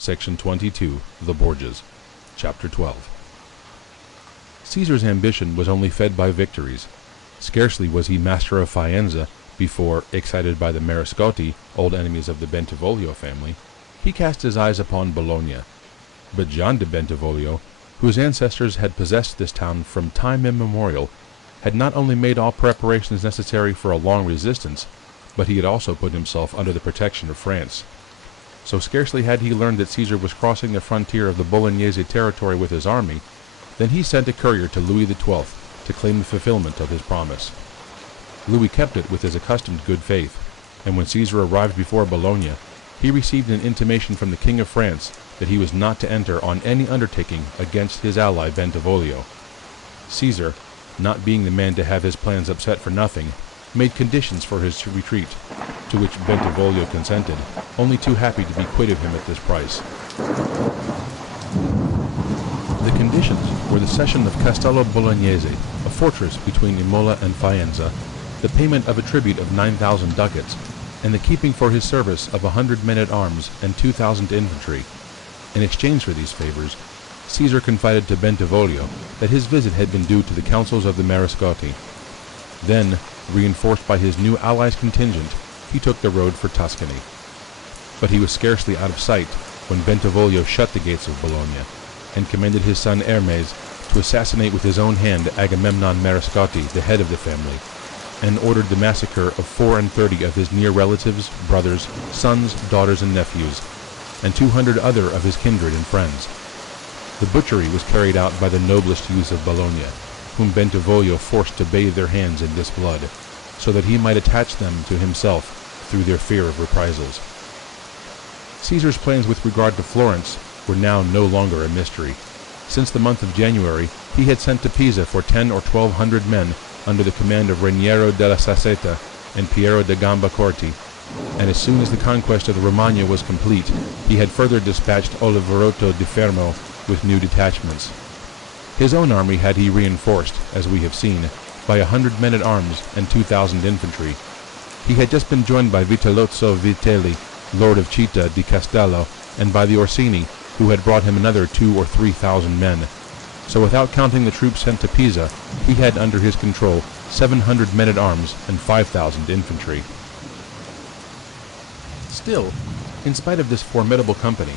Section 22, The Borgias, Chapter 12. Caesar's ambition was only fed by victories. Scarcely was he master of Faenza before, excited by the Mariscotti, old enemies of the Bentivoglio family, he cast his eyes upon Bologna. But Gian de Bentivoglio, whose ancestors had possessed this town from time immemorial, had not only made all preparations necessary for a long resistance, but he had also put himself under the protection of France. So scarcely had he learned that Caesar was crossing the frontier of the Bolognese territory with his army, than he sent a courier to Louis XII to claim the fulfillment of his promise. Louis kept it with his accustomed good faith, and when Caesar arrived before Bologna, he received an intimation from the King of France that he was not to enter on any undertaking against his ally Bentivoglio. Caesar, not being the man to have his plans upset for nothing, made conditions for his retreat, to which Bentivoglio consented, only too happy to be quit of him at this price. The conditions were the cession of Castello Bolognese, a fortress between Imola and Faenza, the payment of a tribute of 9,000 ducats, and the keeping for his service of 100 men-at-arms and 2,000 infantry. In exchange for these favors, Caesar confided to Bentivoglio that his visit had been due to the counsels of the Mariscotti. Then, reinforced by his new allies' contingent, he took the road for Tuscany. But he was scarcely out of sight when Bentivoglio shut the gates of Bologna, and commanded his son Hermes to assassinate with his own hand Agamemnon Mariscotti, the head of the family, and ordered the massacre of 34 of his near relatives, brothers, sons, daughters, and nephews, and 200 other of his kindred and friends. The butchery was carried out by the noblest youths of Bologna, whom Bentivoglio forced to bathe their hands in this blood, so that he might attach them to himself through their fear of reprisals. Caesar's plans with regard to Florence were now no longer a mystery. Since the month of January, he had sent to Pisa for 10 or 1200 men under the command of Raniero della Sassetta and Piero da Gamba Corti, and as soon as the conquest of the Romagna was complete, he had further dispatched Oliverotto di Fermo with new detachments. His own army had he reinforced, as we have seen, by 100 men-at-arms and 2,000 infantry. He had just been joined by Vitellozzo Vitelli, lord of Città di Castello, and by the Orsini, who had brought him another 2,000 or 3,000 men. So without counting the troops sent to Pisa, he had under his control 700 men-at-arms and 5,000 infantry. Still, in spite of this formidable company,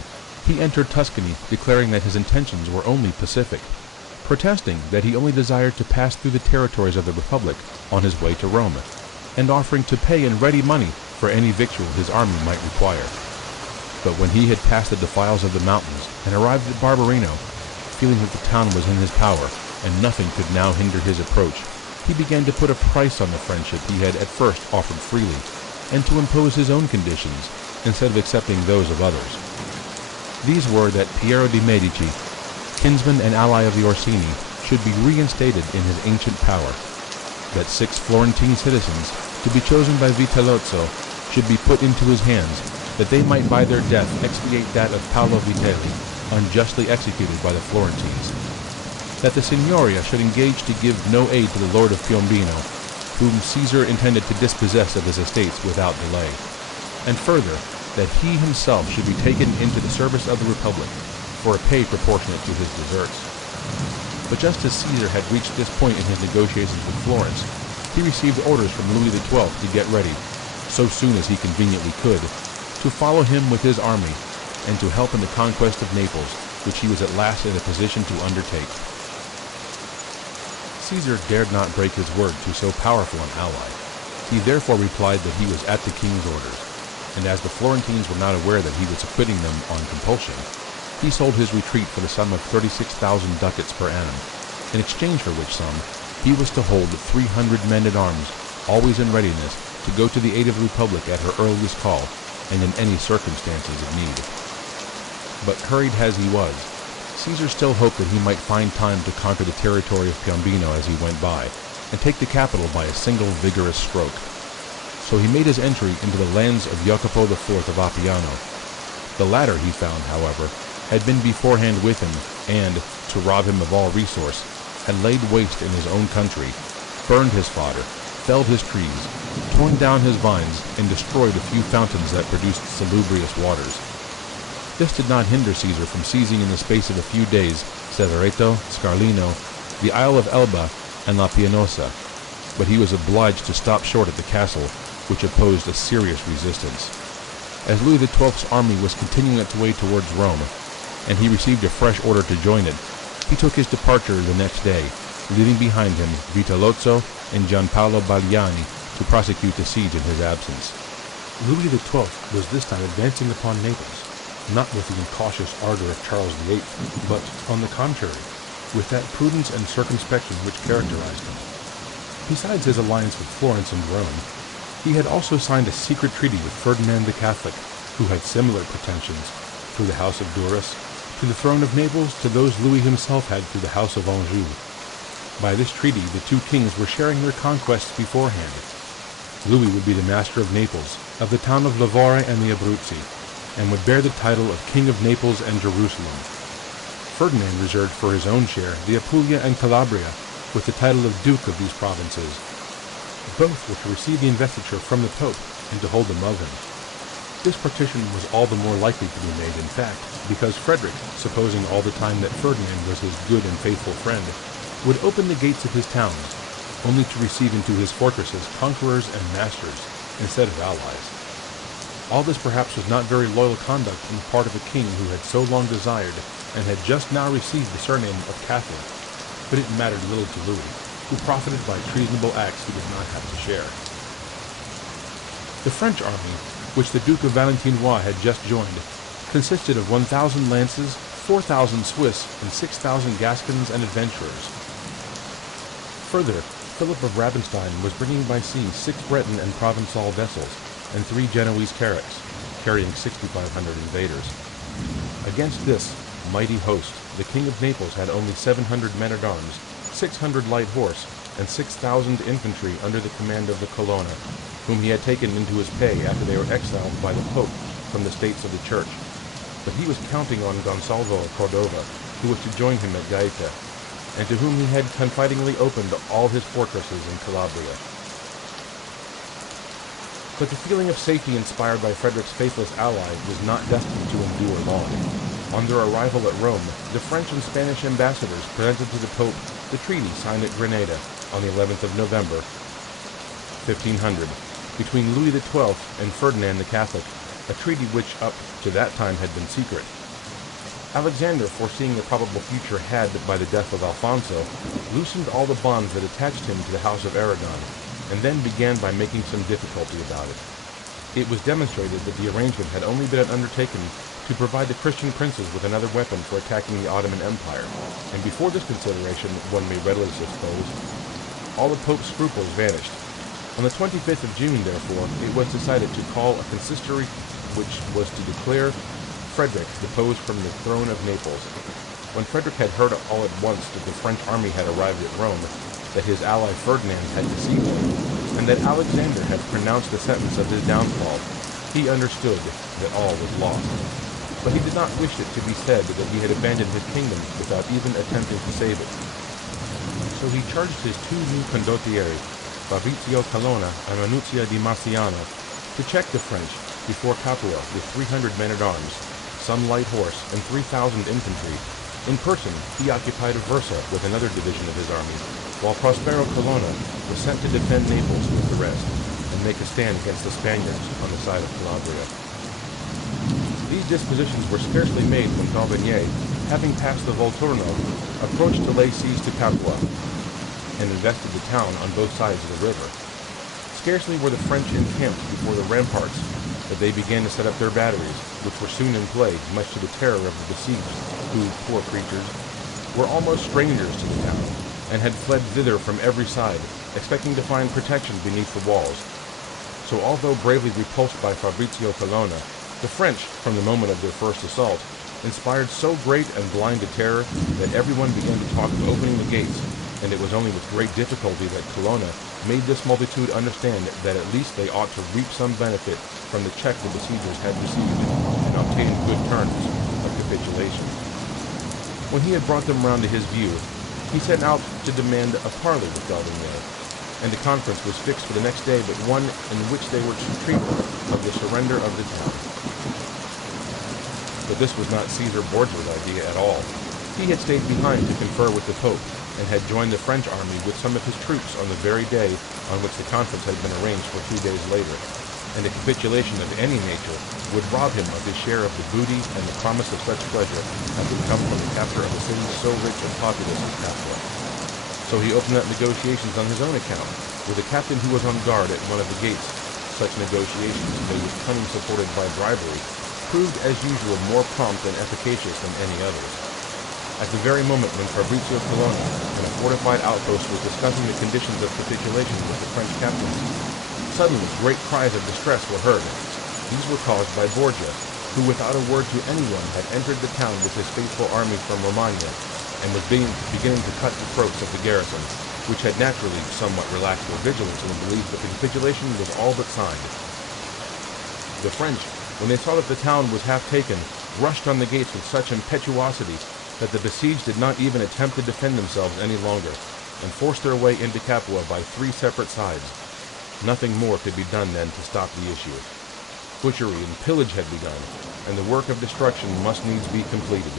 he entered Tuscany declaring that his intentions were only pacific, protesting that he only desired to pass through the territories of the Republic on his way to Rome, and offering to pay in ready money for any victual his army might require. But when he had passed the defiles of the mountains and arrived at Barberino, feeling that the town was in his power and nothing could now hinder his approach, he began to put a price on the friendship he had at first offered freely, and to impose his own conditions instead of accepting those of others. These were that Piero de' Medici, kinsman and ally of the Orsini, should be reinstated in his ancient power, that 6 Florentine citizens, to be chosen by Vitellozzo, should be put into his hands, that they might by their death expiate that of Paolo Vitelli, unjustly executed by the Florentines, that the Signoria should engage to give no aid to the Lord of Piombino, whom Caesar intended to dispossess of his estates without delay, and further, that he himself should be taken into the service of the Republic, for a pay proportionate to his deserts. But just as Caesar had reached this point in his negotiations with Florence, he received orders from Louis XII to get ready, so soon as he conveniently could, to follow him with his army, and to help in the conquest of Naples, which he was at last in a position to undertake. Caesar dared not break his word to so powerful an ally. He therefore replied that he was at the king's orders, and as the Florentines were not aware that he was acquitting them on compulsion, he sold his retreat for the sum of 36,000 ducats per annum, in exchange for which sum he was to hold 300 men-at-arms, always in readiness to go to the aid of the Republic at her earliest call, and in any circumstances of need. But hurried as he was, Caesar still hoped that he might find time to conquer the territory of Piombino as he went by, and take the capital by a single vigorous stroke. So he made his entry into the lands of Giacomo IV of Appiano. The latter, he found, however, had been beforehand with him, and, to rob him of all resource, had laid waste in his own country, burned his fodder, felled his trees, torn down his vines, and destroyed a few fountains that produced salubrious waters. This did not hinder Caesar from seizing in the space of a few days Cesareto, Scarlino, the Isle of Elba, and La Pianosa, but he was obliged to stop short at the castle, which opposed a serious resistance. As Louis XII's army was continuing its way towards Rome, and he received a fresh order to join it, he took his departure the next day, leaving behind him Vitellozzo and Gianpaolo Bagliani to prosecute the siege in his absence. Louis XII was this time advancing upon Naples, not with the incautious ardor of Charles VIII, but, on the contrary, with that prudence and circumspection which characterized him. Besides his alliance with Florence and Rome, he had also signed a secret treaty with Ferdinand the Catholic, who had similar pretensions, through the House of Duras, to the throne of Naples, to those Louis himself had through the House of Anjou. By this treaty, the two kings were sharing their conquests beforehand. Louis would be the master of Naples, of the town of Lavore and the Abruzzi, and would bear the title of King of Naples and Jerusalem. Ferdinand reserved for his own share the Apulia and Calabria, with the title of Duke of these provinces. Both were to receive the investiture from the Pope and to hold them of him. This partition was all the more likely to be made, in fact, because Frederick, supposing all the time that Ferdinand was his good and faithful friend, would open the gates of his towns, only to receive into his fortresses conquerors and masters, instead of allies. All this perhaps was not very loyal conduct on the part of a king who had so long desired, and had just now received the surname of Catholic, but it mattered little to Louis, who profited by treasonable acts he did not have to share. The French army, which the Duke of Valentinois had just joined, consisted of 1,000 lances, 4,000 Swiss, and 6,000 Gascons and adventurers. Further, Philip of Rabenstein was bringing by sea 6 Breton and Provençal vessels, and 3 Genoese carracks, carrying 6,500 invaders. Against this mighty host, the King of Naples had only 700 men-at-arms, 600 light horse, and 6,000 infantry under the command of the Colonna, whom he had taken into his pay after they were exiled by the Pope from the states of the Church. But he was counting on Gonsalvo of Cordova, who was to join him at Gaeta, and to whom he had confidingly opened all his fortresses in Calabria. But the feeling of safety inspired by Frederick's faithless ally was not destined to endure long. On their arrival at Rome, the French and Spanish ambassadors presented to the Pope the treaty signed at Granada on the 11th of November, 1500, between Louis XII and Ferdinand the Catholic, a treaty which up to that time had been secret. Alexander, foreseeing the probable future, had, by the death of Alfonso, loosened all the bonds that attached him to the House of Aragon, and then began by making some difficulty about it. It was demonstrated that the arrangement had only been undertaken to provide the Christian princes with another weapon for attacking the Ottoman Empire, and before this consideration, one may readily suppose, all the Pope's scruples vanished. On the 25th of June, therefore, it was decided to call a consistory which was to declare Frederick deposed from the throne of Naples. When Frederick had heard all at once that the French army had arrived at Rome, that his ally Ferdinand had deceived him, and that Alexander had pronounced the sentence of his downfall, he understood that all was lost. But he did not wish it to be said that he had abandoned his kingdom without even attempting to save it. So he charged his 2 new condottieri, Fabrizio Colonna and Manuzia di Marciano, to check the French before Capua with 300 men-at-arms, some light horse, and 3,000 infantry. In person, he occupied Aversa with another division of his army, while Prospero Colonna was sent to defend Naples with the rest, and make a stand against the Spaniards on the side of Calabria. These dispositions were scarcely made when Tavernier, having passed the Volturno, approached to lay siege to Capua, and invested the town on both sides of the river. Scarcely were the French encamped before the ramparts that they began to set up their batteries, which were soon in play, much to the terror of the besieged, who, poor creatures, were almost strangers to the town, and had fled thither from every side, expecting to find protection beneath the walls. So although bravely repulsed by Fabrizio Colonna, the French, from the moment of their first assault, inspired so great and blind a terror that everyone began to talk of opening the gates, and it was only with great difficulty that Colonna made this multitude understand that at least they ought to reap some benefit from the check the besiegers had received, and obtain good terms of capitulation. When he had brought them round to his view, he set out to demand a parley with Tavernier, and the conference was fixed for the next day, but one in which they were to treat of the surrender of the town. but this was not Caesar Borgia's idea at all. He had stayed behind to confer with the Pope, and had joined the French army with some of his troops on the very day on which the conference had been arranged for 2 days later, and a capitulation of any nature would rob him of his share of the booty and the promise of such pleasure as would come from the capture of a city so rich and populous as Capua. So he opened up negotiations on his own account, with a captain who was on guard at one of the gates. Such negotiations, though with cunning supported by bribery, proved as usual more prompt and efficacious than any others. At the very moment when Fabrizio Colonna, in a fortified outpost, was discussing the conditions of capitulation with the French captains, suddenly great cries of distress were heard. These were caused by Borgia, who without a word to anyone had entered the town with his faithful army from Romagna, and was beginning to cut the throats of the garrison, which had naturally somewhat relaxed their vigilance in the belief that the capitulation was all but signed. The French, when they saw that the town was half taken, rushed on the gates with such impetuosity that the besieged did not even attempt to defend themselves any longer, and forced their way into Capua by 3 separate sides. Nothing more could be done then to stop the issue. Butchery and pillage had begun, and the work of destruction must needs be completed.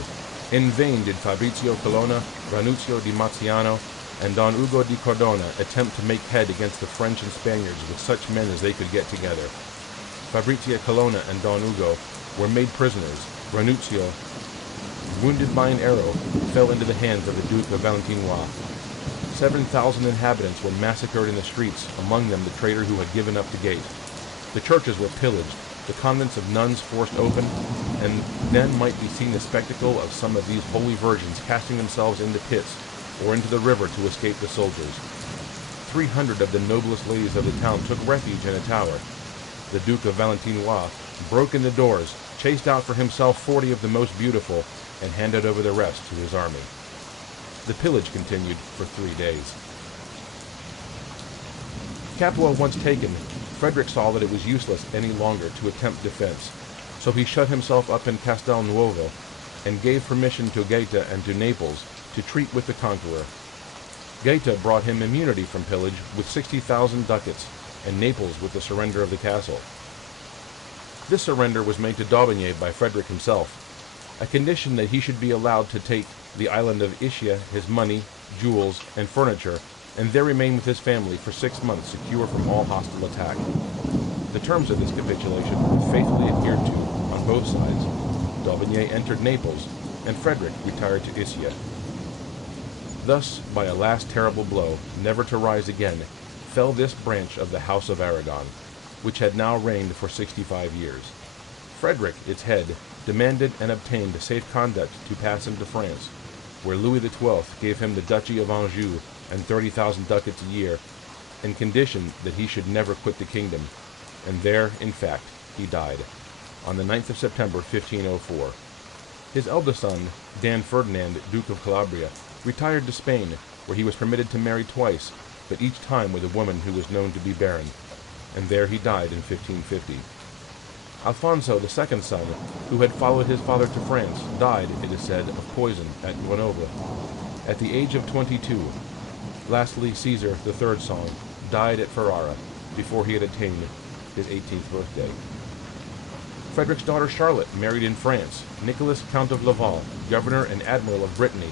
In vain did Fabrizio Colonna, Ranuzio di Marziano, and Don Ugo di Cordona attempt to make head against the French and Spaniards with such men as they could get together. Fabrizio Colonna and Don Ugo were made prisoners. Ranuzio, wounded by an arrow, fell into the hands of the Duke of Valentinois. 7,000 inhabitants were massacred in the streets, among them the traitor who had given up the gate. The churches were pillaged, the convents of nuns forced open, and then might be seen the spectacle of some of these holy virgins casting themselves into pits or into the river to escape the soldiers. 300 of the noblest ladies of the town took refuge in a tower. The Duke of Valentinois broke in the doors, chased out for himself 40 of the most beautiful, and handed over the rest to his army. The pillage continued for 3 days. Capua once taken, Frederick saw that it was useless any longer to attempt defense, so he shut himself up in Castelnuovo and gave permission to Gaeta and to Naples to treat with the conqueror. Gaeta brought him immunity from pillage with 60,000 ducats, and Naples with the surrender of the castle. This surrender was made to Daubigny by Frederick himself, a condition that he should be allowed to take the island of Ischia, his money, jewels, and furniture, and there remain with his family for 6 months secure from all hostile attack. The terms of this capitulation were faithfully adhered to on both sides. Daubigny entered Naples, and Frederick retired to Ischia. Thus, by a last terrible blow, never to rise again, fell this branch of the House of Aragon, which had now reigned for 65 years. Frederick, its head, demanded and obtained safe conduct to pass into France, where Louis XII gave him the Duchy of Anjou and 30,000 ducats a year, in condition that he should never quit the kingdom, and there, in fact, he died, on the 9th of September, 1504. His eldest son, Dan Ferdinand, Duke of Calabria, retired to Spain, where he was permitted to marry twice, but each time with a woman who was known to be barren, and there he died in 1550. Alfonso, the second son, who had followed his father to France, died, it is said, of poison at Grenoble, at the age of 22. Lastly, Caesar, the third son, died at Ferrara, before he had attained his 18th birthday. Frederick's daughter Charlotte married in France Nicholas, Count of Laval, governor and admiral of Brittany.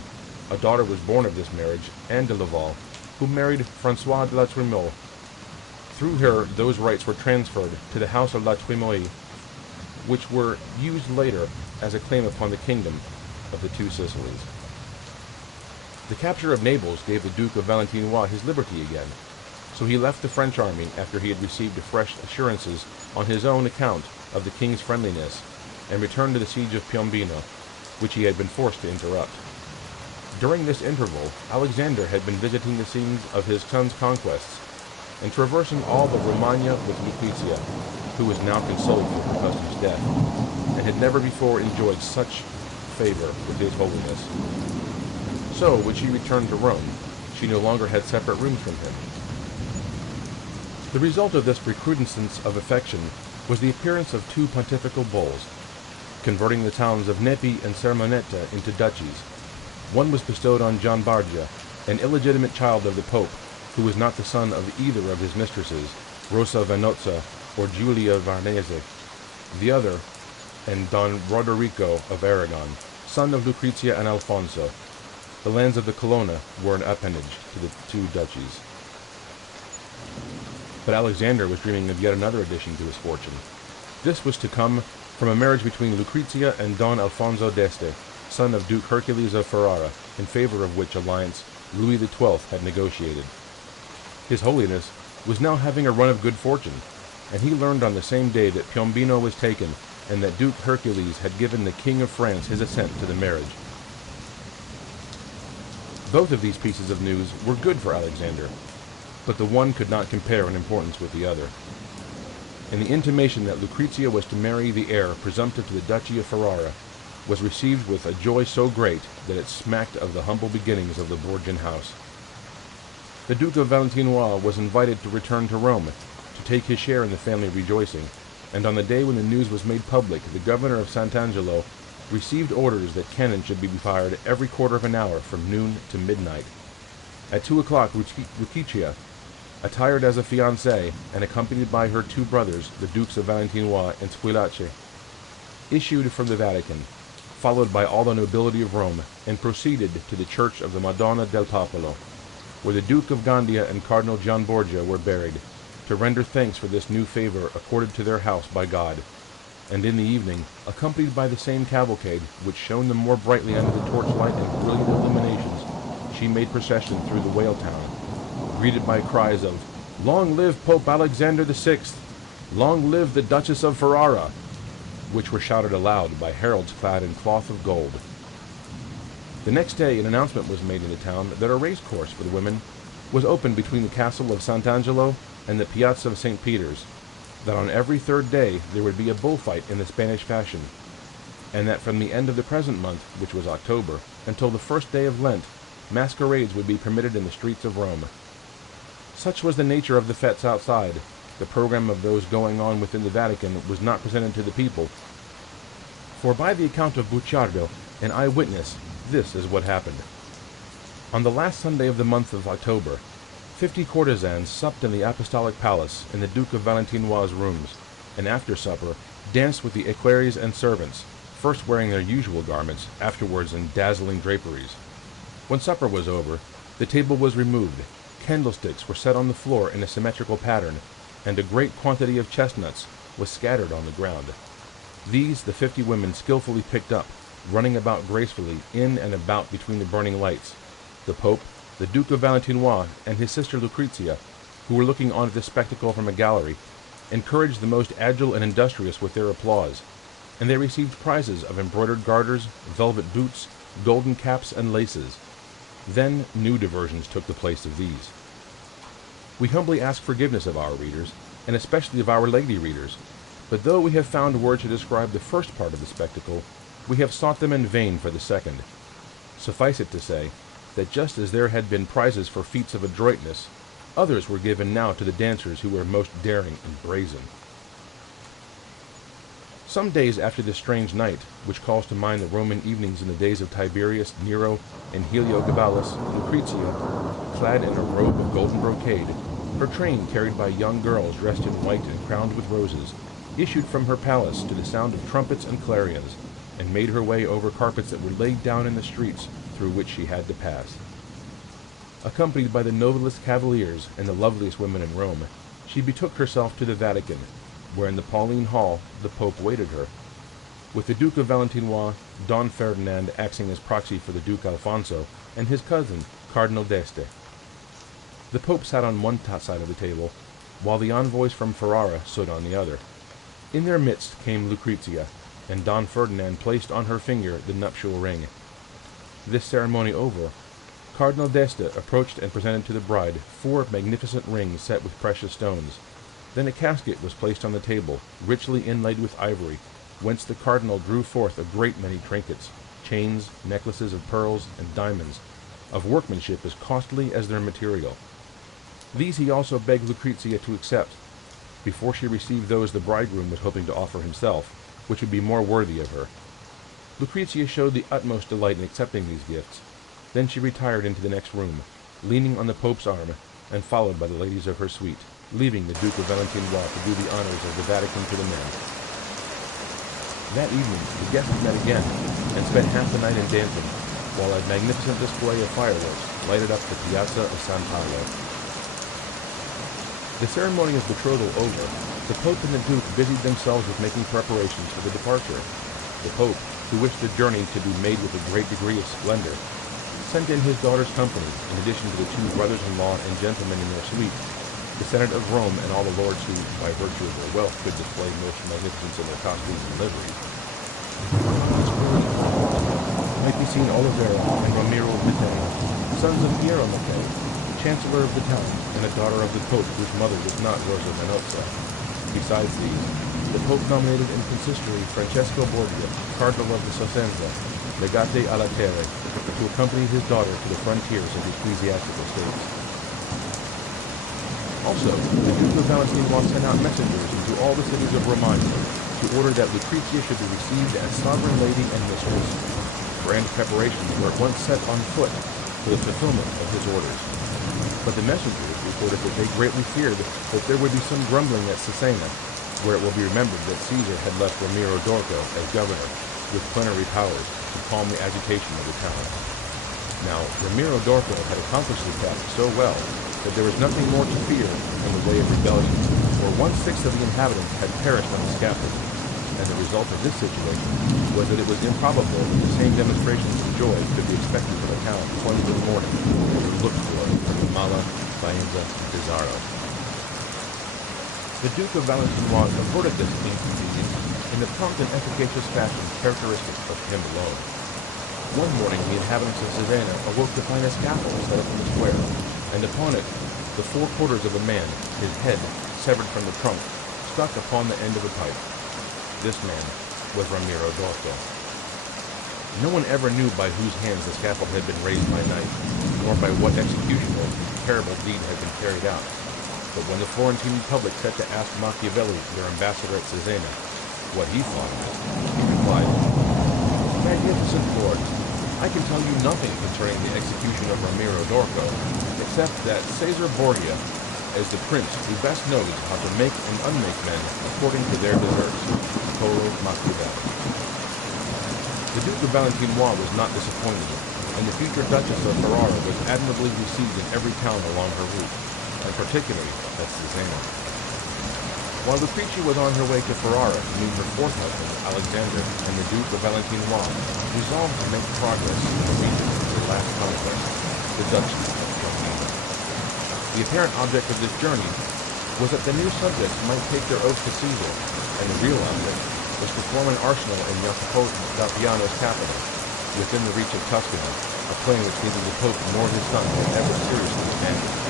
A daughter was born of this marriage, Anne de Laval, who married François de la Trémouille. Through her, those rights were transferred to the House of La Trémouille, which were used later as a claim upon the kingdom of the Two Sicilies. The capture of Naples gave the Duke of Valentinois his liberty again, so he left the French army after he had received fresh assurances on his own account of the king's friendliness, and returned to the siege of Piombino, which he had been forced to interrupt. During this interval, Alexander had been visiting the scenes of his son's conquests, and traversing all but Romagna with Lucrezia, who was now consoled for her husband's death, and had never before enjoyed such favor with his holiness. So, when she returned to Rome, she no longer had separate rooms from him. The result of this recrudescence of affection was the appearance of 2 pontifical bulls, converting the towns of Nepi and Sermonetta into duchies. One was bestowed on Gian Bargia, an illegitimate child of the Pope, who was not the son of either of his mistresses, Rosa Venozza or Giulia Varnese. The other, and Don Roderico of Aragon, son of Lucrezia and Alfonso. The lands of the Colonna were an appendage to the two duchies. But Alexander was dreaming of yet another addition to his fortune. This was to come from a marriage between Lucrezia and Don Alfonso d'Este, son of Duke Hercules of Ferrara, in favor of which alliance Louis XII had negotiated. His Holiness was now having a run of good fortune, and he learned on the same day that Piombino was taken and that Duke Hercules had given the King of France his assent to the marriage. Both of these pieces of news were good for Alexander, but the one could not compare in importance with the other. And the intimation that Lucrezia was to marry the heir presumptive to the Duchy of Ferrara was received with a joy so great that it smacked of the humble beginnings of the Borgian house. The Duke of Valentinois was invited to return to Rome to take his share in the family rejoicing, and on the day when the news was made public, the governor of Sant'Angelo received orders that cannon should be fired every quarter of an hour from noon to midnight. At 2 o'clock, Lucrezia, attired as a fiancée and accompanied by her two brothers, the Dukes of Valentinois and Squillace, issued from the Vatican, followed by all the nobility of Rome, and proceeded to the church of the Madonna del Popolo, where the Duke of Gandia and Cardinal Gian Borgia were buried, to render thanks for this new favor accorded to their house by God. And in the evening, accompanied by the same cavalcade, which shone the more brightly under the torchlight and brilliant illuminations, she made procession through the whale town, greeted by cries of, "Long live Pope Alexander VI! Long live the Duchess of Ferrara!" which were shouted aloud by heralds clad in cloth of gold. The next day an announcement was made in the town that a race course for the women was opened between the castle of Sant'Angelo and the Piazza of St. Peter's, that on every third day there would be a bullfight in the Spanish fashion, and that from the end of the present month, which was October, until the first day of Lent, masquerades would be permitted in the streets of Rome. Such was the nature of the fetes outside. The program of those going on within the Vatican was not presented to the people, for by the account of Bucciardo, an eyewitness, this is what happened. On the last Sunday of the month of October, 50 courtesans supped in the Apostolic Palace in the Duke of Valentinois' rooms, and after supper danced with the equerries and servants, first wearing their usual garments, afterwards in dazzling draperies. When supper was over, the table was removed, candlesticks were set on the floor in a symmetrical pattern, and a great quantity of chestnuts was scattered on the ground. These the 50 women skillfully picked up, running about gracefully in and about between the burning lights. The Pope, the Duke of Valentinois, and his sister Lucrezia, who were looking on at this spectacle from a gallery, encouraged the most agile and industrious with their applause, and they received prizes of embroidered garters, velvet boots, golden caps, and laces. Then new diversions took the place of these. We humbly ask forgiveness of our readers, and especially of our lady readers, but though we have found words to describe the first part of the spectacle, we have sought them in vain for the second. Suffice it to say, that just as there had been prizes for feats of adroitness, others were given now to the dancers who were most daring and brazen. Some days after this strange night, which calls to mind the Roman evenings in the days of Tiberius, Nero, and Heliogabalus, Lucrezia, clad in a robe of golden brocade, her train carried by young girls dressed in white and crowned with roses, issued from her palace to the sound of trumpets and clarions, and made her way over carpets that were laid down in the streets through which she had to pass. Accompanied by the noblest cavaliers and the loveliest women in Rome, she betook herself to the Vatican, where in the Pauline Hall the Pope waited her, with the Duke of Valentinois, Don Ferdinand acting as proxy for the Duke Alfonso, and his cousin, Cardinal d'Este. The Pope sat on one side of the table, while the envoys from Ferrara stood on the other. In their midst came Lucrezia, and Don Ferdinand placed on her finger the nuptial ring. This ceremony over, Cardinal d'Este approached and presented to the bride 4 magnificent rings set with precious stones. Then a casket was placed on the table, richly inlaid with ivory, whence the cardinal drew forth a great many trinkets, chains, necklaces of pearls, and diamonds, of workmanship as costly as their material. These he also begged Lucrezia to accept, before she received those the bridegroom was hoping to offer himself, which would be more worthy of her. Lucrezia showed the utmost delight in accepting these gifts. Then she retired into the next room, leaning on the Pope's arm, and followed by the ladies of her suite, leaving the Duke of Valentinois to do the honors of the Vatican to the men. That evening, the guests met again and spent half the night in dancing, while a magnificent display of fireworks lighted up the Piazza of San Paolo. The ceremony of betrothal over, the Pope and the Duke busied themselves with making preparations for the departure. The Pope, who wished the journey to be made with a great degree of splendor, sent in his daughter's company, in addition to the two brothers-in-law and gentlemen in their suite, the Senate of Rome and all the lords who, by virtue of their wealth, could display most magnificence in their costumes and liveries. Might be seen Olivera and Ramiro Mattei, sons of Piero Mattei, chancellor of the town, and a daughter of the Pope whose mother was not Rosa Menozza. Besides these, the Pope nominated in consistory Francesco Borgia, Cardinal of the Cosenza, legate alla terre, to accompany his daughter to the frontiers of the ecclesiastical states. Also, the Duke of Valentinois sent out messengers into all the cities of Romagna to order that Lucrezia should be received as sovereign lady and mistress. Grand preparations were at once set on foot for the fulfillment of his orders. But the messengers reported that they greatly feared that there would be some grumbling at Cesena, where it will be remembered that Caesar had left Ramiro d'Orco as governor, with plenary powers to calm the agitation of the town. Now, Ramiro d'Orco had accomplished the task so well that there was nothing more to fear in the way of rebellion, for 1/6 of the inhabitants had perished on the scaffold, and the result of this situation was that it was improbable that the same demonstrations of joy could be expected from a town plunged in mourning as we looked for from Imola, Faenza, and Pesaro. The Duke of Valentinois averted this inconvenience in the prompt and efficacious fashion characteristic of him alone. One morning the inhabitants of Cesena awoke to find a scaffold set up in the square, and upon it the 4 quarters of a man, his head severed from the trunk, stuck upon the end of a pipe. This man was Ramiro d'Orco. No one ever knew by whose hands the scaffold had been raised by night, nor by what executioner the terrible deed had been carried out. But when the Florentine public set to ask Machiavelli, their ambassador at Cesena, what he thought of it, he replied, "Magnificent lords, I can tell you nothing concerning the execution of Ramiro d'Orco, except that Caesar Borgia is the prince who best knows how to make and unmake men according to their deserts, Piccolo Machiavelli." The Duke of Valentinois was not disappointed, and the future Duchess of Ferrara was admirably received in every town along her route, and particularly at Cesena. While Lucrezia was on her way to Ferrara to meet her 4th husband, Alexander, and the Duke of Valentinois resolved to make progress in the region of their last conquest, the Duchy of Giacomo. The apparent object of this journey was that the new subjects might take their oath to Caesar, and the real object was to form an arsenal in Jacopo da Piano's capital, within the reach of Tuscany, a plan which neither the Pope nor his son had ever seriously abandoned.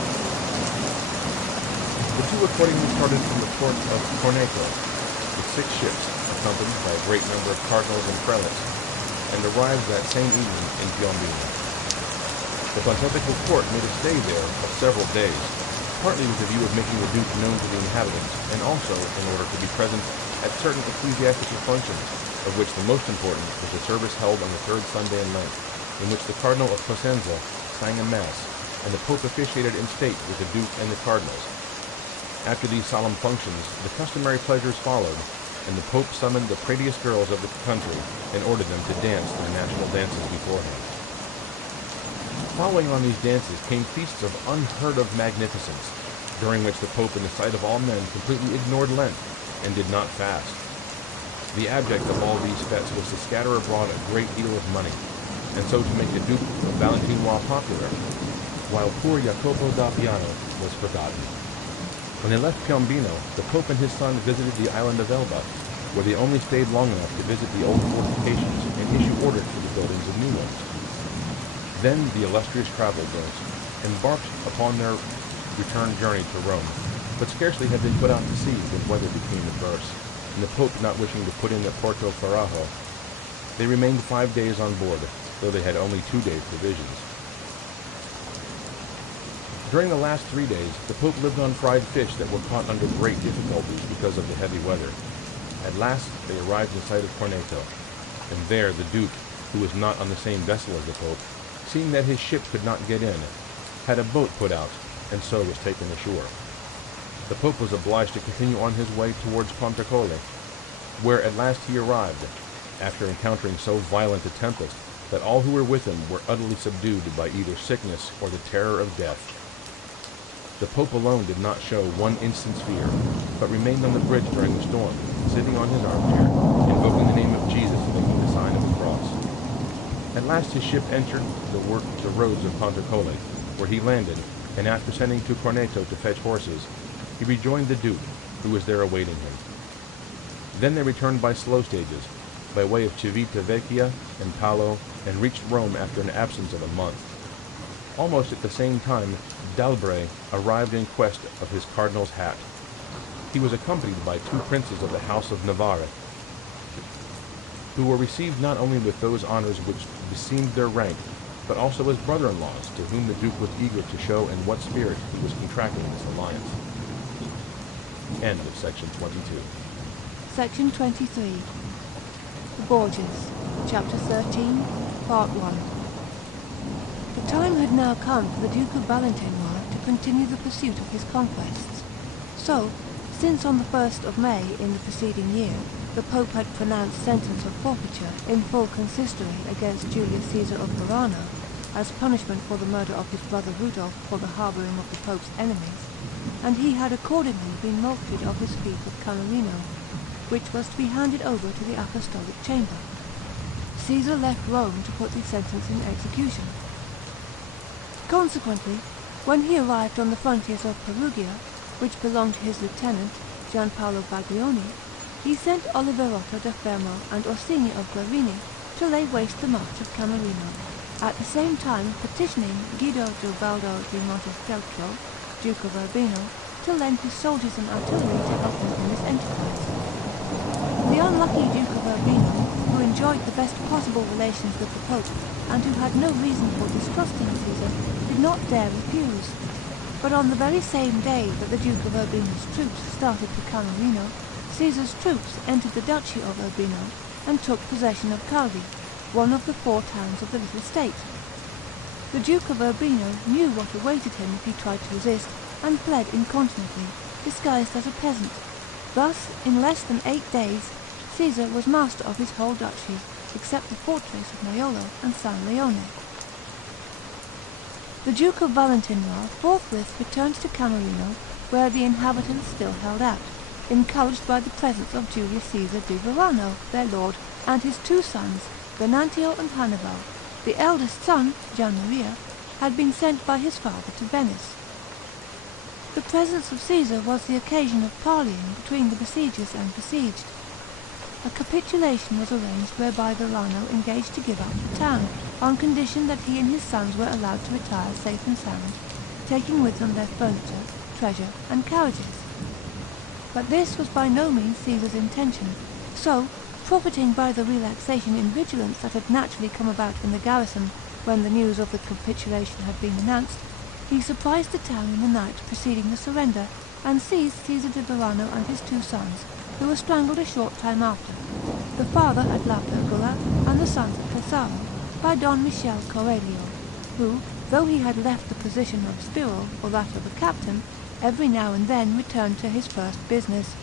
The two accordingly started from the port of Corneto, with 6 ships, accompanied by a great number of cardinals and prelates, and arrived that same evening in Piombino. The pontifical court made a stay there of several days, partly with the view of making the Duke known to the inhabitants, and also in order to be present at certain ecclesiastical functions, of which the most important was a service held on the 3rd Sunday in Lent, in which the Cardinal of Cosenza sang a Mass, and the Pope officiated in state with the Duke and the Cardinals. After these solemn functions, the customary pleasures followed, and the Pope summoned the prettiest girls of the country and ordered them to dance the national dances beforehand. Following on these dances came feasts of unheard-of magnificence, during which the Pope, in the sight of all men, completely ignored Lent and did not fast. The object of all these fetes was to scatter abroad a great deal of money, and so to make the Duke of Valentinois popular, while poor Jacopo da Piano was forgotten. When they left Piombino, the Pope and his son visited the island of Elba, where they only stayed long enough to visit the old fortifications and issue orders for the buildings of new ones. Then the illustrious travelers embarked upon their return journey to Rome, but scarcely had they put out to sea when weather became adverse, and the Pope not wishing to put in at Porto Ferrajo, they remained 5 days on board, though they had only 2 days' provisions. During the last 3 days, the Pope lived on fried fish that were caught under great difficulties because of the heavy weather. At last, they arrived in sight of Corneto, and there the Duke, who was not on the same vessel as the Pope, seeing that his ship could not get in, had a boat put out, and so was taken ashore. The Pope was obliged to continue on his way towards Pontecole, where at last he arrived, after encountering so violent a tempest that all who were with him were utterly subdued by either sickness or the terror of death. The Pope alone did not show one instant's fear, but remained on the bridge during the storm, sitting on his armchair, invoking the name of Jesus and making the sign of the cross. At last his ship entered the roads of Pontecole, where he landed, and after sending to Corneto to fetch horses, he rejoined the Duke, who was there awaiting him. Then they returned by slow stages, by way of Civitavecchia and Palo, and reached Rome after an absence of a month. Almost at the same time, D'Albret arrived in quest of his cardinal's hat. He was accompanied by 2 princes of the House of Navarre, who were received not only with those honors which beseemed their rank, but also as brother-in-laws, to whom the Duke was eager to show in what spirit he was contracting this alliance. End of section 22. Section 23. The Borgias, Chapter 13, Part 1. The time had now come for the Duke of Valentinois to continue the pursuit of his conquests. So, since on the 1st of May in the preceding year, the Pope had pronounced sentence of forfeiture in full consistory against Julius Caesar of Verona, as punishment for the murder of his brother Rudolf for the harbouring of the Pope's enemies, and he had accordingly been mulcted of his fief of Camerino, which was to be handed over to the Apostolic Chamber. Caesar left Rome to put the sentence in execution. Consequently, when he arrived on the frontiers of Perugia, which belonged to his lieutenant, Gianpaolo Baglioni, he sent Oliverotto da Fermo and Orsini of Guerini to lay waste the march of Camerino, at the same time petitioning Guido Giobaldo di Montestelcio, Duke of Urbino, to lend his soldiers and artillery to help him in this enterprise. The unlucky Duke of Urbino, who enjoyed the best possible relations with the Pope, and who had no reason for distrusting Caesar, did not dare refuse. But on the very same day that the Duke of Urbino's troops started for Camerino, Caesar's troops entered the Duchy of Urbino and took possession of Calvi, one of the 4 towns of the little state. The Duke of Urbino knew what awaited him if he tried to resist, and fled incontinently, disguised as a peasant. Thus, in less than 8 days, Caesar was master of his whole duchy, except the fortress of Maiolo and San Leone. The Duke of Valentinois forthwith returned to Camerino, where the inhabitants still held out, encouraged by the presence of Julius Caesar di Verano, their lord, and his 2 sons, Venantio and Hannibal. The eldest son, Gian Maria, had been sent by his father to Venice. The presence of Caesar was the occasion of parleying between the besiegers and besieged. A capitulation was arranged whereby Verano engaged to give up the town, on condition that he and his sons were allowed to retire safe and sound, taking with them their furniture, treasure, and carriages. But this was by no means Caesar's intention, so, profiting by the relaxation in vigilance that had naturally come about in the garrison when the news of the capitulation had been announced, he surprised the town in the night preceding the surrender, and seized Caesar de Verano and his 2 sons, who were strangled a short time after, the father at La Pergola and the sons at Pesaro, by Don Michel Corelio, who, though he had left the position of sbirro or that of a captain, every now and then returned to his first business.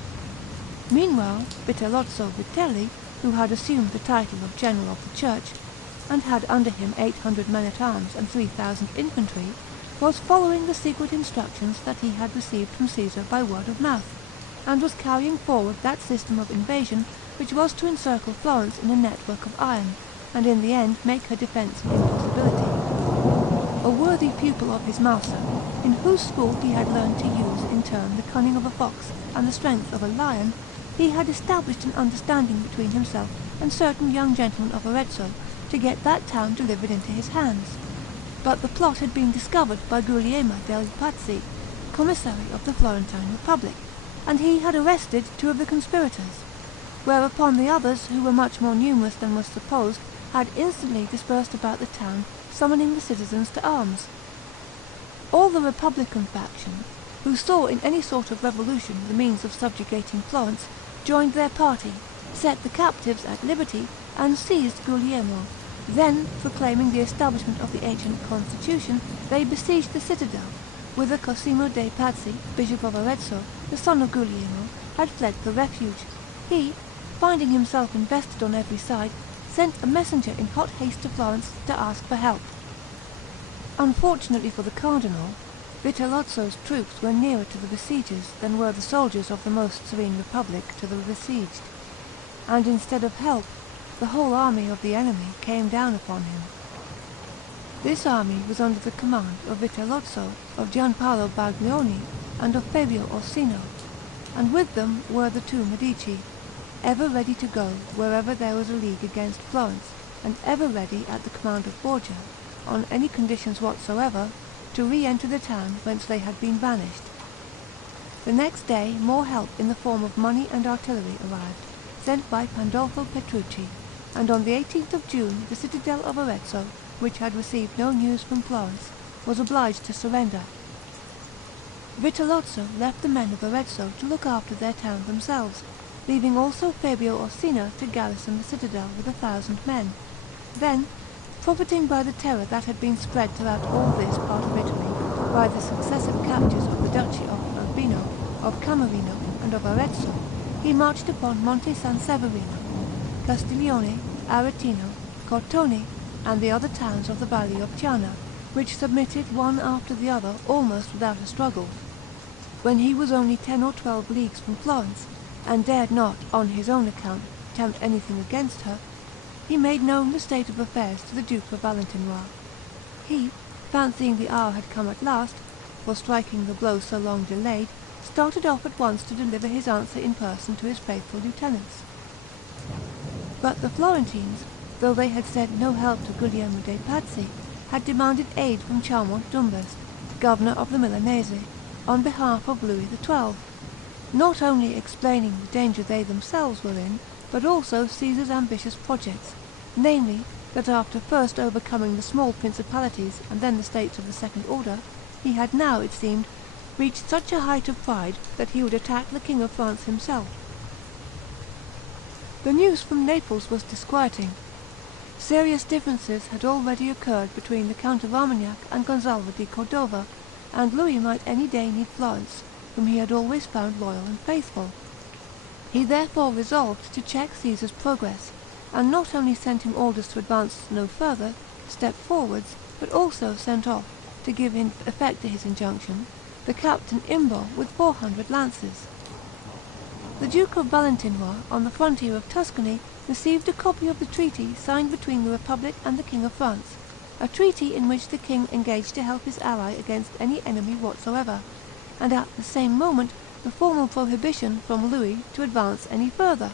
Meanwhile, Vitellozzo Vitelli, who had assumed the title of General of the Church, and had under him 800 men-at-arms and 3,000 infantry, was following the secret instructions that he had received from Caesar by word of mouth, and was carrying forward that system of invasion which was to encircle Florence in a network of iron, and in the end make her defence an impossibility. A worthy pupil of his master, in whose school he had learned to use in turn the cunning of a fox and the strength of a lion, he had established an understanding between himself and certain young gentlemen of Arezzo to get that town delivered into his hands. But the plot had been discovered by Guglielmo dei Pazzi, commissary of the Florentine Republic, and he had arrested 2 of the conspirators, whereupon the others, who were much more numerous than was supposed, had instantly dispersed about the town, summoning the citizens to arms. All the Republican faction, who saw in any sort of revolution the means of subjugating Florence, joined their party, set the captives at liberty, and seized Guglielmo. Then, proclaiming the establishment of the ancient constitution, they besieged the citadel, whither Cosimo dei Pazzi, Bishop of Arezzo, the son of Guglielmo, had fled for refuge. He, finding himself invested on every side, sent a messenger in hot haste to Florence to ask for help. Unfortunately for the cardinal, Vitellozzo's troops were nearer to the besiegers than were the soldiers of the most serene republic to the besieged, and instead of help, the whole army of the enemy came down upon him. This army was under the command of Vitellozzo, of Gianpaolo Baglioni, and of Fabio Orsino, and with them were the two Medici, ever ready to go wherever there was a league against Florence, and ever ready at the command of Borgia, on any conditions whatsoever, to re-enter the town whence they had been banished. The next day more help in the form of money and artillery arrived, sent by Pandolfo Petrucci, and on the 18th of June the citadel of Arezzo, which had received no news from Florence, was obliged to surrender. Vitellozzo left the men of Arezzo to look after their town themselves, leaving also Fabio Orsino to garrison the citadel with 1,000 men. Then, profiting by the terror that had been spread throughout all this part of Italy by the successive captures of the Duchy of Urbino, of Camerino, and of Arezzo, he marched upon Monte San Severino, Castiglione, Aretino, Cortone, and the other towns of the valley of Chiana, which submitted one after the other almost without a struggle. When he was only 10 or 12 leagues from Florence, and dared not, on his own account, attempt anything against her, he made known the state of affairs to the Duke of Valentinois. He, fancying the hour had come at last, for striking the blow so long delayed, started off at once to deliver his answer in person to his faithful lieutenants. But the Florentines, though they had sent no help to Guglielmo de' Pazzi, had demanded aid from Chalmont d'Umbast, governor of the Milanese, on behalf of Louis XII, not only explaining the danger they themselves were in, but also Caesar's ambitious projects, namely, that after first overcoming the small principalities and then the states of the second order, he had now, it seemed, reached such a height of pride that he would attack the King of France himself. The news from Naples was disquieting. Serious differences had already occurred between the Count of Armagnac and Gonzalo di Cordova, and Louis might any day need Florence, whom he had always found loyal and faithful. He therefore resolved to check Caesar's progress, and not only sent him orders to advance no further, step forwards, but also sent off, to give effect to his injunction, the Captain Imbo with 400 lances. The Duke of Valentinois, on the frontier of Tuscany, received a copy of the treaty signed between the Republic and the King of France, a treaty in which the king engaged to help his ally against any enemy whatsoever, and at the same moment the formal prohibition from Louis to advance any further.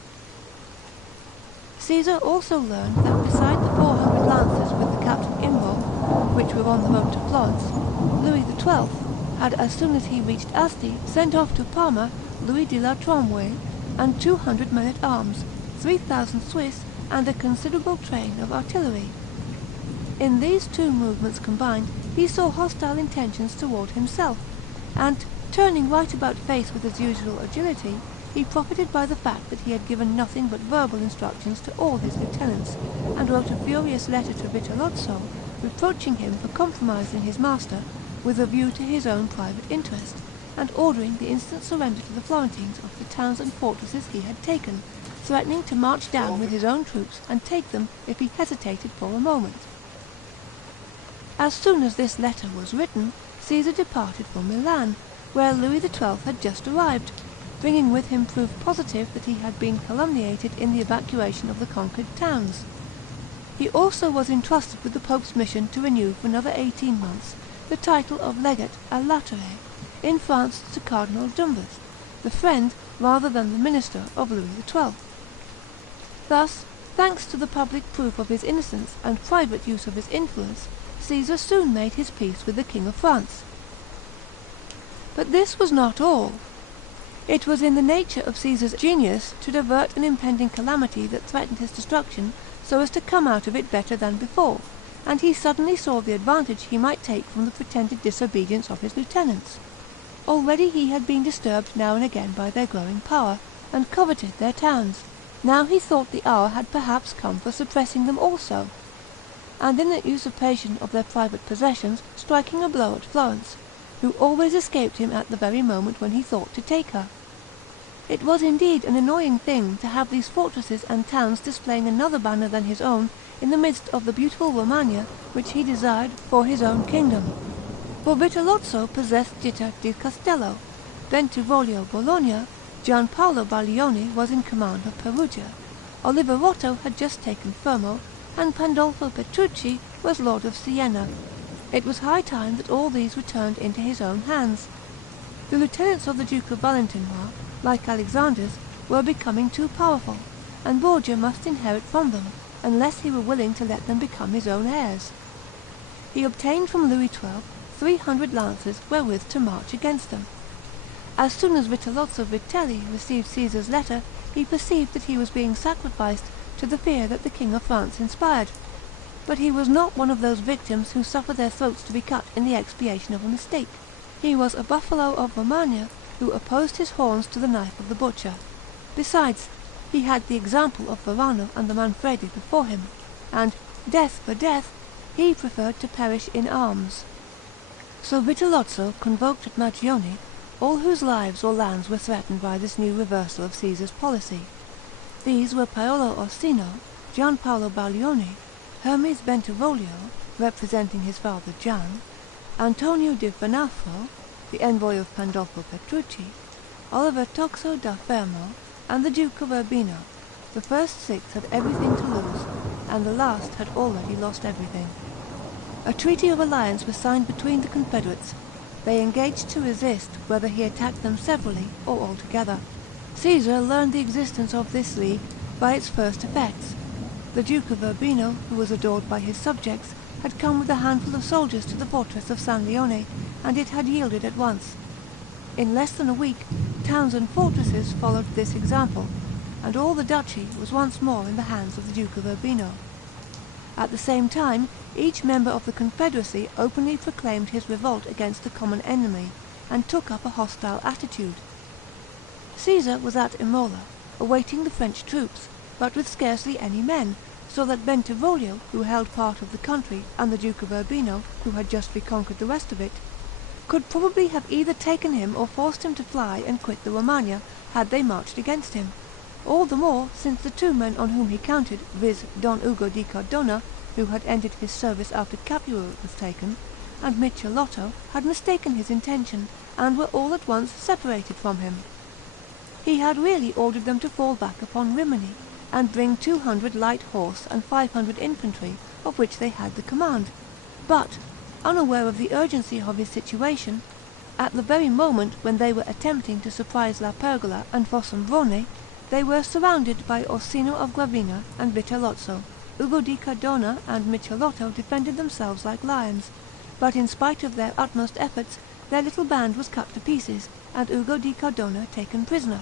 Caesar also learned that beside the 400 lances with the Captain Imbo, which were on the road to Florence, Louis XII had, as soon as he reached Asti, sent off to Parma Louis de la Tromouille and 200 men-at-arms, 3,000 Swiss, and a considerable train of artillery. In these two movements combined, he saw hostile intentions toward himself, and, turning right about face with his usual agility, he profited by the fact that he had given nothing but verbal instructions to all his lieutenants, and wrote a furious letter to Vitellozzo, reproaching him for compromising his master with a view to his own private interest, and ordering the instant surrender to the Florentines of the towns and fortresses he had taken, threatening to march down with his own troops and take them if he hesitated for a moment. As soon as this letter was written, Caesar departed for Milan, where Louis XII had just arrived, bringing with him proof positive that he had been calumniated in the evacuation of the conquered towns. He also was entrusted with the Pope's mission to renew for another 18 months the title of Legate a Latere in France to Cardinal d'Umbast, the friend rather than the minister of Louis XII. Thus, thanks to the public proof of his innocence and private use of his influence, Caesar soon made his peace with the King of France. But this was not all. It was in the nature of Caesar's genius to divert an impending calamity that threatened his destruction so as to come out of it better than before, and he suddenly saw the advantage he might take from the pretended disobedience of his lieutenants. Already he had been disturbed now and again by their growing power, and coveted their towns. Now he thought the hour had perhaps come for suppressing them also, and in the usurpation of their private possessions striking a blow at Florence, who always escaped him at the very moment when he thought to take her. It was indeed an annoying thing to have these fortresses and towns displaying another banner than his own in the midst of the beautiful Romagna which he desired for his own kingdom. For Vitellozzo possessed Città di Castello, Bentivoglio Bologna, Gianpaolo Baglioni was in command of Perugia, Oliverotto had just taken Fermo, and Pandolfo Petrucci was lord of Siena. It was high time that all these returned into his own hands. The lieutenants of the Duke of Valentinois, like Alexander's, were becoming too powerful, and Borgia must inherit from them, unless he were willing to let them become his own heirs. He obtained from Louis XII 300 lances wherewith to march against them. As soon as Vitellozzo Vitelli received Caesar's letter, he perceived that he was being sacrificed to the fear that the King of France inspired. But he was not one of those victims who suffer their throats to be cut in the expiation of a mistake. He was a buffalo of Romagna who opposed his horns to the knife of the butcher. Besides, he had the example of Verano and the Manfredi before him, and, death for death, he preferred to perish in arms. So Vitellozzo convoked at Magione all whose lives or lands were threatened by this new reversal of Caesar's policy. These were Paolo Orsino, Gianpaolo Baglioni, Hermes Bentivoglio, representing his father Gian, Antonio di Venafro, the envoy of Pandolfo Petrucci, Oliver Toxo da Fermo, and the Duke of Urbino. The first 6 had everything to lose, and the last had already lost everything. A treaty of alliance was signed between the confederates. They engaged to resist, whether he attacked them severally or all together. Caesar learned the existence of this league by its first effects. The Duke of Urbino, who was adored by his subjects, had come with a handful of soldiers to the fortress of San Leone, and it had yielded at once. In less than a week, towns and fortresses followed this example, and all the duchy was once more in the hands of the Duke of Urbino. At the same time, each member of the confederacy openly proclaimed his revolt against the common enemy, and took up a hostile attitude. Caesar was at Imola, awaiting the French troops, but with scarcely any men, so that Bentivoglio, who held part of the country, and the Duke of Urbino, who had just reconquered the rest of it, could probably have either taken him or forced him to fly and quit the Romagna, had they marched against him. All the more since the 2 men on whom he counted, viz. Don Ugo di Cardona, who had entered his service after Capua was taken, and Micheletto, had mistaken his intention, and were all at once separated from him. He had really ordered them to fall back upon Rimini, and bring 200 light horse and 500 infantry, of which they had the command. But, unaware of the urgency of his situation, at the very moment when they were attempting to surprise La Pergola and Fossombrone, they were surrounded by Orsino of Gravina and Vitellozzo. Ugo di Cardona and Micheletto defended themselves like lions, but in spite of their utmost efforts, their little band was cut to pieces, and Ugo di Cardona taken prisoner,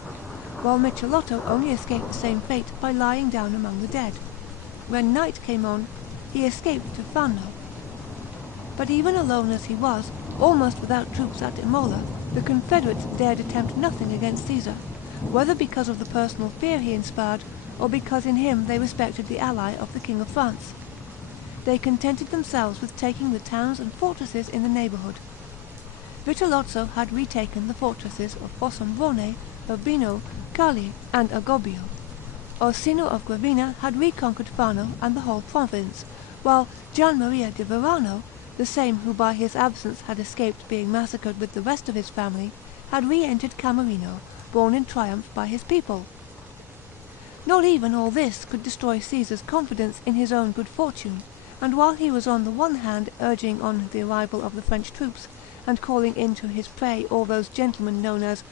while Micheletto only escaped the same fate by lying down among the dead. When night came on, he escaped to Fano. But even alone as he was, almost without troops at Imola, the Confederates dared attempt nothing against Caesar, whether because of the personal fear he inspired, or because in him they respected the ally of the King of France. They contented themselves with taking the towns and fortresses in the neighbourhood. Vitellozzo had retaken the fortresses of Fossombrone, Urbino, Cali, and Agobbio. Orsino of Gravina had reconquered Fano and the whole province, while Gian Maria di Verano, the same who by his absence had escaped being massacred with the rest of his family, had re-entered Camerino, borne in triumph by his people. Not even all this could destroy Caesar's confidence in his own good fortune, and while he was on the one hand urging on the arrival of the French troops, and calling in to his prey all those gentlemen known as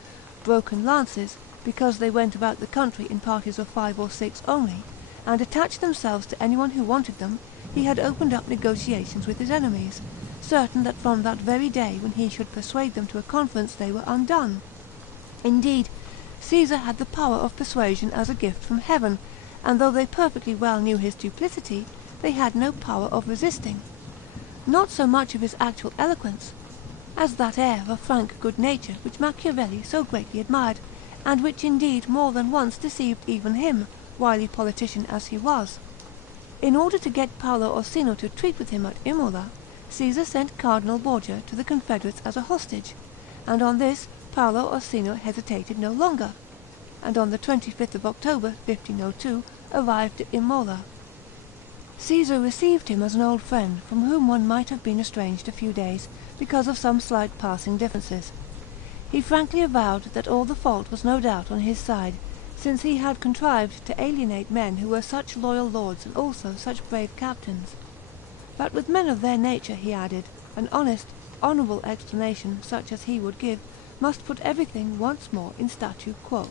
broken lances, because they went about the country in parties of 5 or 6 only, and attached themselves to anyone who wanted them, he had opened up negotiations with his enemies, certain that from that very day when he should persuade them to a conference they were undone. Indeed, Caesar had the power of persuasion as a gift from heaven, and though they perfectly well knew his duplicity, they had no power of resisting. Not so much of his actual eloquence, as that air of frank good nature which Machiavelli so greatly admired, and which indeed more than once deceived even him, wily politician as he was. In order to get Paolo Orsino to treat with him at Imola, Caesar sent Cardinal Borgia to the Confederates as a hostage, and on this Paolo Orsino hesitated no longer. and on the 25th of October, 1502, arrived at Imola. Caesar received him as an old friend, from whom one might have been estranged a few days, because of some slight passing differences. He frankly avowed that all the fault was no doubt on his side, since he had contrived to alienate men who were such loyal lords and also such brave captains. But with men of their nature, he added, an honest, honourable explanation, such as he would give, must put everything once more in statu quo.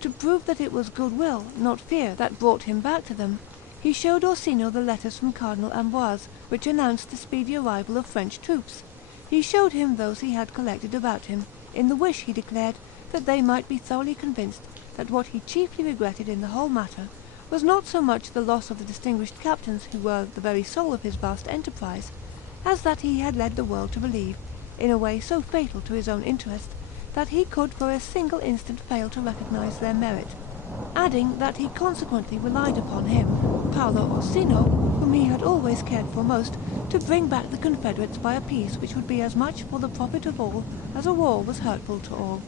To prove that it was goodwill, not fear, that brought him back to them, he showed Orsino the letters from Cardinal Ambroise, which announced the speedy arrival of French troops. He showed him those he had collected about him, in the wish, he declared, that they might be thoroughly convinced that what he chiefly regretted in the whole matter was not so much the loss of the distinguished captains who were the very soul of his vast enterprise, as that he had led the world to believe, in a way so fatal to his own interest, that he could for a single instant fail to recognize their merit, adding that he consequently relied upon him, Paolo Orsino, whom he had always cared for most, to bring back the Confederates by a peace which would be as much for the profit of all as a war was hurtful to all,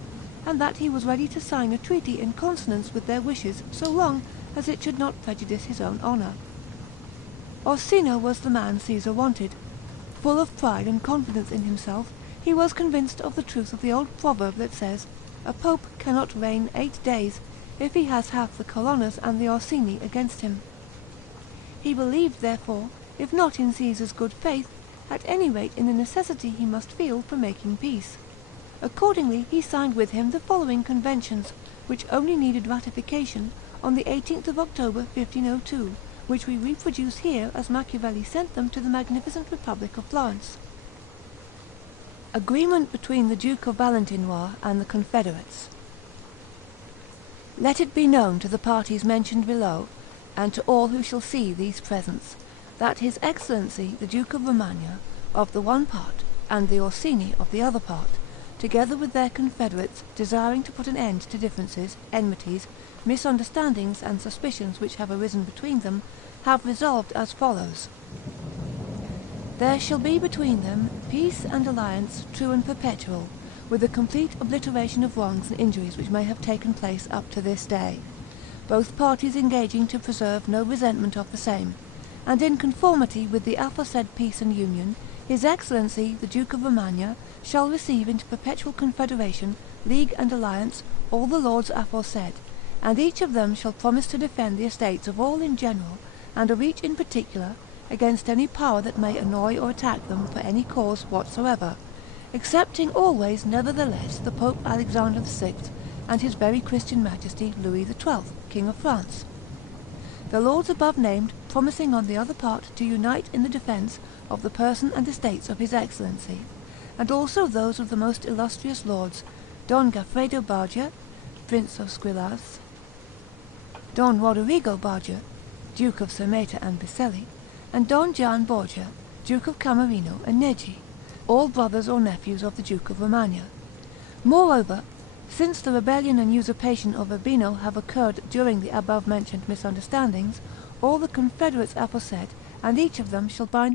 and that he was ready to sign a treaty in consonance with their wishes so long as it should not prejudice his own honour. Orsino was the man Caesar wanted. Full of pride and confidence in himself, he was convinced of the truth of the old proverb that says, "A pope cannot reign 8 days if he has half the Colonnas and the Orsini against him." He believed, therefore, if not in Caesar's good faith, at any rate in the necessity he must feel for making peace. Accordingly he signed with him the following conventions, which only needed ratification, on the 18th of October, 1502, which we reproduce here as Machiavelli sent them to the magnificent Republic of Florence. Agreement between the Duke of Valentinois and the Confederates. Let it be known to the parties mentioned below, and to all who shall see these presents, that His Excellency the Duke of Romagna, of the one part, and the Orsini of the other part, together with their confederates, desiring to put an end to differences, enmities, misunderstandings, and suspicions which have arisen between them, have resolved as follows. There shall be between them peace and alliance true and perpetual, with a complete obliteration of wrongs and injuries which may have taken place up to this day, both parties engaging to preserve no resentment of the same, and in conformity with the aforesaid peace and union, His Excellency the Duke of Romagna shall receive into perpetual confederation, league and alliance all the lords aforesaid, and each of them shall promise to defend the estates of all in general, and of each in particular, against any power that may annoy or attack them for any cause whatsoever, excepting always nevertheless the Pope Alexandre VI and His very Christian Majesty Louis XII, King of France. The lords above named promising on the other part to unite in the defence of the person and estates of His Excellency, and also those of the most illustrious lords, Don Gaffredo Bargia, Prince of Squillace, Don Roderigo Bargia, Duke of Sermeta and Bicelli, and Don Gian Borgia, Duke of Camerino and Neggi, all brothers or nephews of the Duke of Romagna. Moreover, since the rebellion and usurpation of Urbino have occurred during the above-mentioned misunderstandings, all the confederates aforesaid, and each of them shall bind